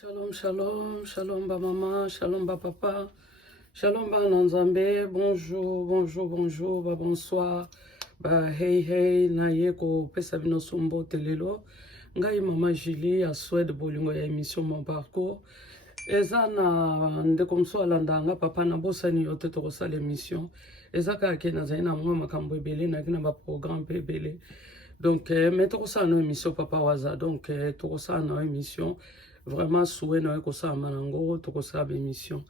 Shalom, shalom, shalom ba maman, shalom ba papa, shalom ba nanzambe, bonjour, bonjour, bonjour, ba bonsoir, ba hey hey, na ye ko pesa bino sumbo telelo, ngai mama Julie a Suède bolingo ya émission mon parcours, eza na ndeko mso alanda nga papa na bosani yo te tokosala émission, eza kaka nazali na mwa makambo ebele na kina ba programme pe ebele. Donc, mais tokosala na émission papa waza, donc tokosala na émission. Vraiment souhait na ko sa manango to ko sa émission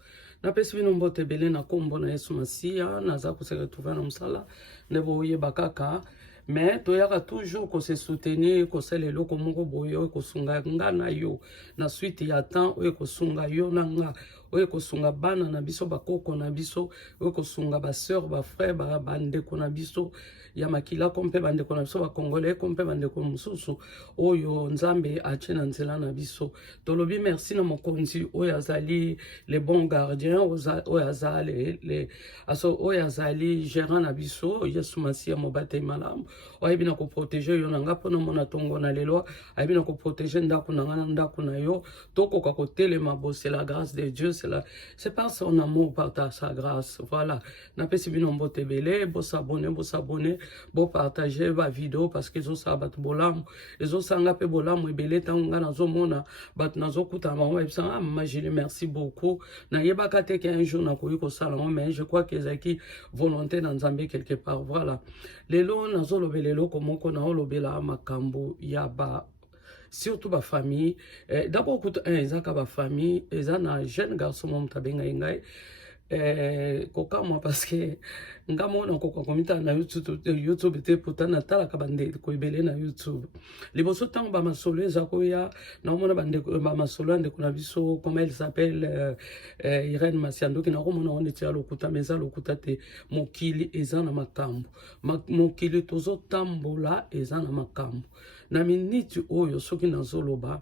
na pesi bino mbote belé na kombo na Yesu Masia naza ko se retrouver na msala ne boye bakaka mais to yaka toujours ko se soutenir ko se lelo ko moko boyo ko sunga nga na yo na suite ya temps o ko sunga yo na nga o ko sunga bana na biso bakoko na biso o ko sunga ba sœur ba frère ba bande ko na biso ya makila kompe bande ko na biso ba congolais kompe bande ko mususu oyo nzambe ache na nzela na biso tolobi merci na mokonzi oyo azali les bons gardiens oyo azali oyo azali gérant na biso Yesu Masia mobate malamu oyebi na ko protéger yo na nga pona mona tongo na lelo ayebi na ko protéger ndako na nga na ndako na yo tokoka ko telema bo c'est la grâce de Dieu c'est par son amour par sa grâce voilà na pesi bino mbote belé bo s'abonner bo partager ba vidéo parce que zo sa bat bolamu ezo sanga pe bolamu ebele tanga nazo mona bat nazo kuta ma websanga Julie merci beaucoup na yeba kate ke un jour na koyi ko sala mais je crois que ezaki volonté na Nzambe quelque part voilà lelo nazo lobelelo komoko na olobela makambo ya ba surtout ba famille d'abord kuta ezaka ba famille ezana jeune garçon mon tabenga ngai kokamwa parce que nga mona kokomita na YouTube te pourtant natala ka bande ko ebele na YouTube liboso tango ba masolo eza ko ya na mona bande ba masolo ande ko na biso comment elle s'appelle Irène Masiando ki na ko mona on etia lokuta meza lokuta te mokili eza na makambo mokili tozo tambola eza na makambo na minute oyo soki nazoloba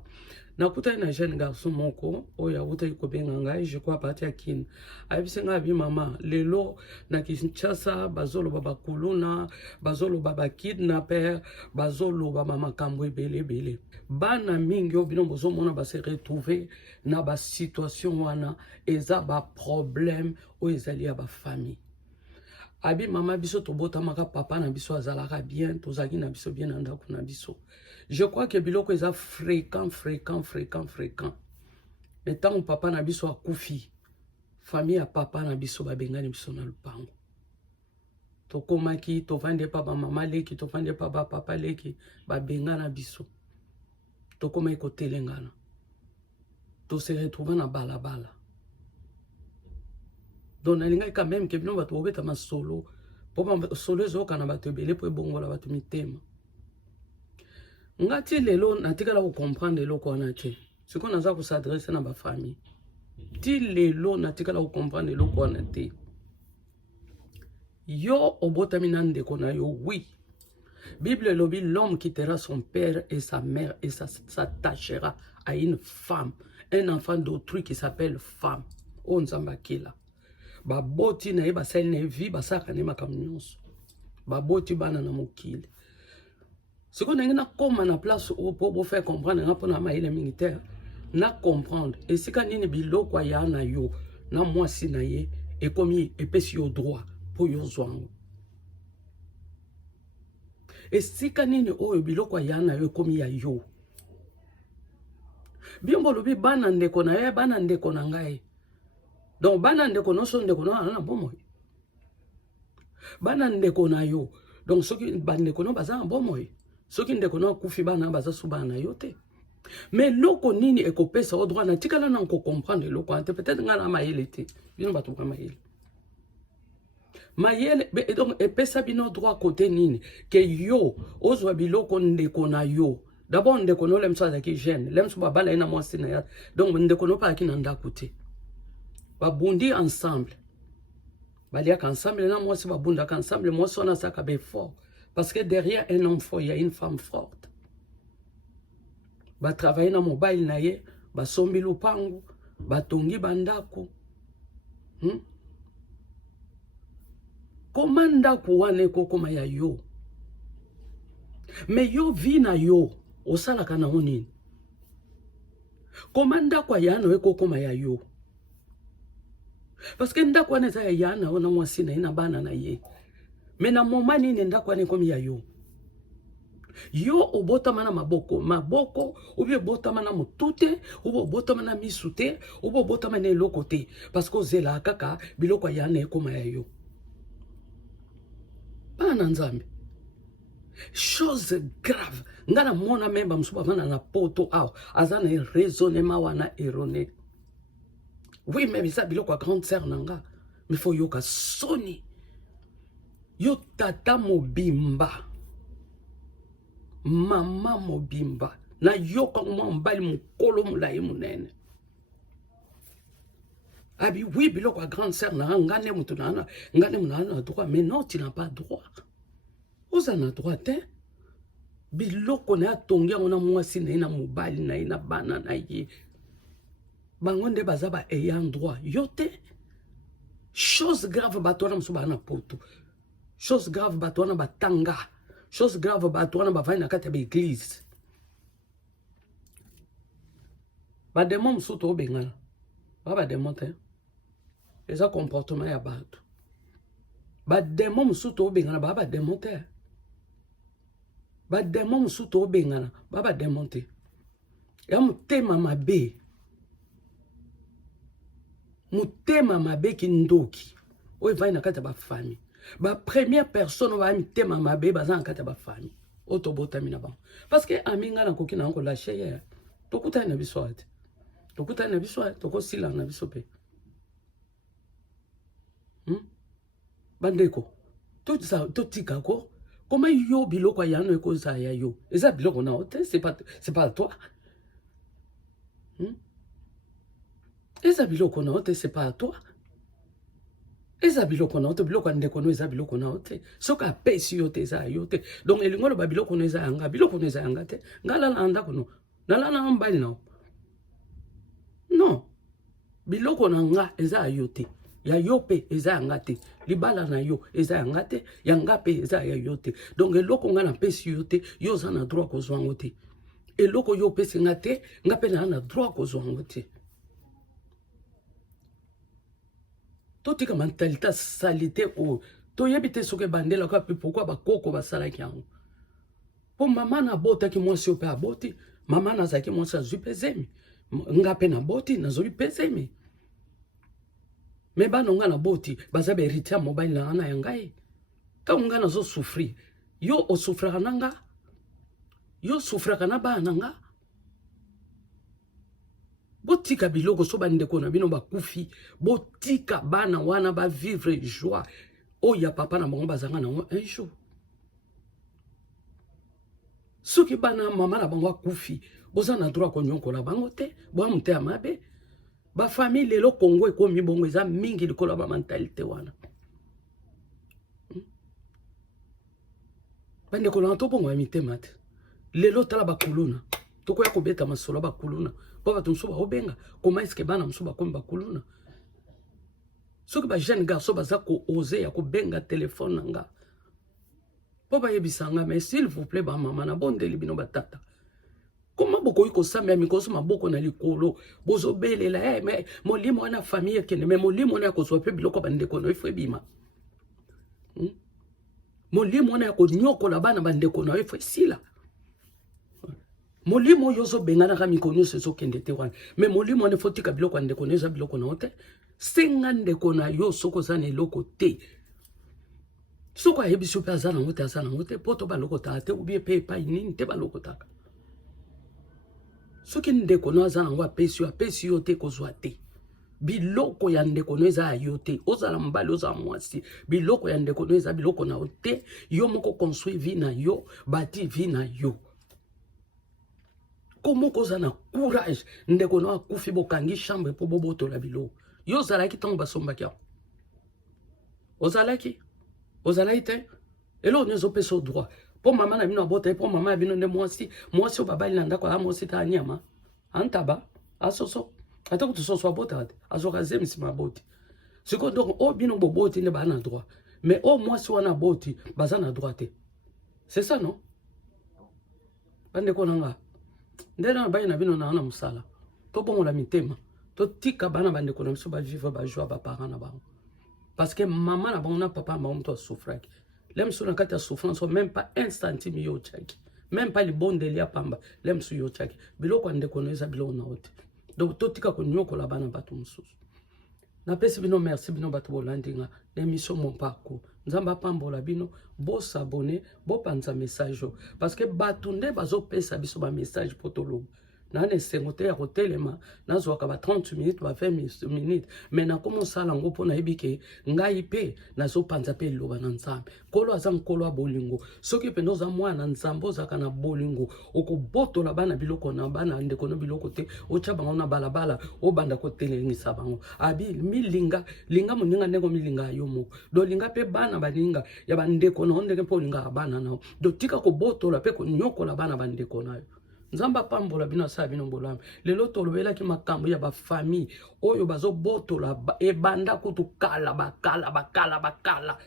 nakuta na jeune garçon moko oya uta ikobenga ngai je crois parti à kin abisenga bi mama lelo na Kinshasa bazolo baba kuluna bazolo baba kidnapper bazolo baba makambo ebele bana mingi obino bozo mona ba se retrouver na ba situation wana eza ba problème o ezali ya ba famille abi mama biso tobota maka papa na biso azalaka bien tozaki na biso bien ndako na biso. Je crois que biloko eza fréquent. Mais tant papa na biso akufi famille ya papa na biso babengani biso na lupango. Tokomaki tovande pa ba mama leki tovande pa ba papa leki babengana biso. Tokomaki kotelengana. To se retrouver na balabala. Donc nalinga quand même que bino bato obeta masolo po ba solo ezoka na bato ebele po ebongola bato mitema. Ngati lelo natikala ko comprendre lelo ko na te siko naza ko s'adresser na ba famille ti lelo natikala ko comprendre lelo ko na te yo obotami na ndeko na yo oui Bible lobi l'homme quittera son père et sa mère et s'attachera à une femme un enfant d'autrui qui s'appelle femme o nzamba kila baboti na ye basali na vie basaka ne makambo nyonso baboti bana na mokili. Ce qu'on a na koma na place pour faire comprendre na pona maile militaire na comprendre et si quand ni biloko ya na yo na mwasi na ye et comme epesi yo droit pour yo zwango et si quand ni o biloko ya na yo comme ya yo biombo lobi bana ndeko na ye bana ndeko na ngai donc bana ndeko no so ndeko no na bomo bana ndeko na yo donc soki bandeko no baza bomo soki ndeko no kufi bana baza subana yote mais loko nini ekopesa au droit na tikala na ko comprendre loko ante peut-être ngana mayele te bino bato ba mayele et donc epesa bino droit côté nini que yo ozwa biloko ndeko na yo d'abord ndeko no lemso azaki jeune lemso babala ina mwasi na ya donc ndeko no pa kina ndako te babundi ensemble baliaka ensemble na mwasi babundaka ensemble mwasi wana saka be fort. Parce que derrière un homme fort, il y a une femme forte. Ba travailler na mobile na ye, ba sombi lupango, ba tongi bandako. Komanda kuwane kokoma ya yo. Mais yo vi na yo, osala kana onini. Komanda kwa yano eko koma ya yo. Parce que ndako wana eza ya yana ona mwasi na ina bana na ye. Mais na moment nini ndako wana ekomi ya yo. Yo obotama na maboko, obi obotama na mutute, obi obotama na misute, obi obotama na eloko te. Parce que ozela kaka biloko ya yana ekoma ya yo. Bana nzambe. Chose grave. Ngana mona memba msuba vana na poto au. Azana raisonnement wana erroné. Oui, mais ça biloko grande sœur nanga. Mais faut yoka soni. Yo tata mobimba. Mama mobimba. Na yoka mbali mukolo mulaye munene. Abi oui biloko grande sœur nanga ngane mutu nana. Ngane munana droit. Mais non, tu n'as pas droit. Oza na droit, hein? Biloko na tongia ona mwasi na ina mobali na ina bana na ye. Bangonde bazaba ayant droit. Yote. Chose grave batona msuba na poto. Chose grave batona batanga. Chose grave batona bavai na kati ya église. Ba démon msuto obengana. Ba démon te. Eza comportement ya bato. Ba démon msuto obengana ba démon te. Ba démon msuto obengana ba démon te. Ya mutema mabe. Mutema mabe ki ndoki. Oye vai na kati ya ba famille. Ba première personne va mutema mabe baza na kati ya ba famille. Otobota mina ba. Parce que aminga na koki na ko lâcher ya. Tokuta na biso ate. Tokuta na biso ate, toko sila na biso pe. Bandeko. To tika ko. Comment yo biloko ya no eko za ya yo. Eza biloko na ote, c'est pas toi. Eza biloko na ote, c'est pas à toi. Eza biloko na ote, biloko ndeko no eza biloko na ote. Soka pesi yo te eza yo te. Donc elingolo ba biloko no eza yanga, biloko no eza yanga te. Ngala na ndako no. Nala na mbali no. Non. Biloko na nga eza yo te. Ya yo pe eza yanga te. Libala na yo eza yanga te. Yanga pe eza ya yo te. Donc eloko nga na pesi yo te, yo za na droit ko zwango te. Eloko yo pesi nga te, nga pe na droit ko zwango te. Totika mentalité salité o to yebite soke bandela ka pe pourquoi ba koko ba sala kyango. Po mama na bota ki mwasi ope aboti, mama na zaki mwasi azui pezemi. Nga pe na boti na zoi pezemi. Me ba no nga na boti baza be ritia mobile na ana yangai. Ka nga na zo souffrir. Yo o souffrir nanga. Yo souffrir kana ba nanga. Botika biloko so bandeko na bino bakufi, botika bana wana ba vivre joie. Oya papa na bango bazanga na un jour. Soki bana mama na bango akufi, boza na droit ko nyonko la bango te, bo amute amabe. Ba famille lelo Congo ekomi bongo eza mingi likola ba mentalité wana. Bandeko na to bongo amite mat. Lelo tala bakuluna. Toko ya kobeta masolo bakuluna. Baba tunsuba obenga. Comment est-ce que bana msuba komba bakuluna? Soki ba jeune garçon baza ko oser ya ko benga téléphone nga. Baba yebisanga mais s'il vous plaît ba mama na bondeli bino batata. Comment boko yiko samya mikoso maboko na likolo bozo belela mais molimo na famille kene mais molimo na ko so pe biloko bandeko no ifwe bima. Molimo na ko nyoko la bana bandeko no ifwe sila. Molimo yozo bengana ka mikonyo sezo kende te wana. Mais molimo ne foti ka biloko ndeko neza biloko na ote. Senga ndeko na yo soko zane loko te. Soko ayebi so pe azana ngote poto ba loko ta te ubie pe pa nini te ba loko taka. Soki ndeko no azana ngo apesi yo te kozwa te. Biloko ya ndeko no eza yo te. Ozala mbali oza mwasi. Biloko ya ndeko no eza biloko na ote. Yo moko construit vie na yo, bati vie na yo. Comment koza na courage ndeko no akufi bokangi chambre po boboto la bilo. Yo zalaki tango basomba kia. Ozalaki te. Elo nezo peso droit. Po mama na bino abota po mama bino nde mwasi o babali na ndako mwasi ta nyama. Antaba asoso. Atako to soso abota ate. Azoka zemisi maboti. Siko donc o bino boboti ne ba na droit. Mais o mwasi wana boti baza na droit te. C'est ça non? Bande ko nanga. Ndena bayi na bino na musala. to bongo la mitema to tika bana bande ko na biso ba vivre ba joie ba parents na bango parce que maman na bango na papa na bango to souffrir l'aime sur la carte souffrance même pas un centime yo chaki même pas le bon délire pamba l'aime sur yo chaki biloko ande ko na biloko na ote donc to tika ko nyoko la bana bato mususu na pesi bino merci bino bato bolandinga l'émission mon parcours nzamba pambola bino bo s'abonner bo panza message parce que batunde bazo pesa biso ba message potolo nane sengote ya kotelema nazwaka ba 30 minutes ba 20 minutes mais na komo sala ngo pona ebike ngai pe nazo panza pe loba na nzambe kolo azam kolo abolingo soki pe ndoza mwana nzambo zaka na bolingo okobotola bana biloko na bana ndeko no biloko te ocha bango na balabala obanda ko telengisa bango abi milinga linga moninga ndeko milinga yomo do linga pe bana baninga ya bandeko no ndeke po linga bana na do tika ko botola pe ko nyokola bana bandeko nayo nzamba pambola bino sa bino bolame lelo tolobela ki makambo ya ba famille oyo bazo botola e banda kutu kala bakala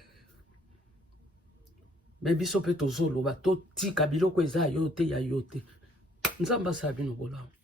mais biso pe tozolo ba to tika biloko eza yote ya yote nzamba sa bino bolame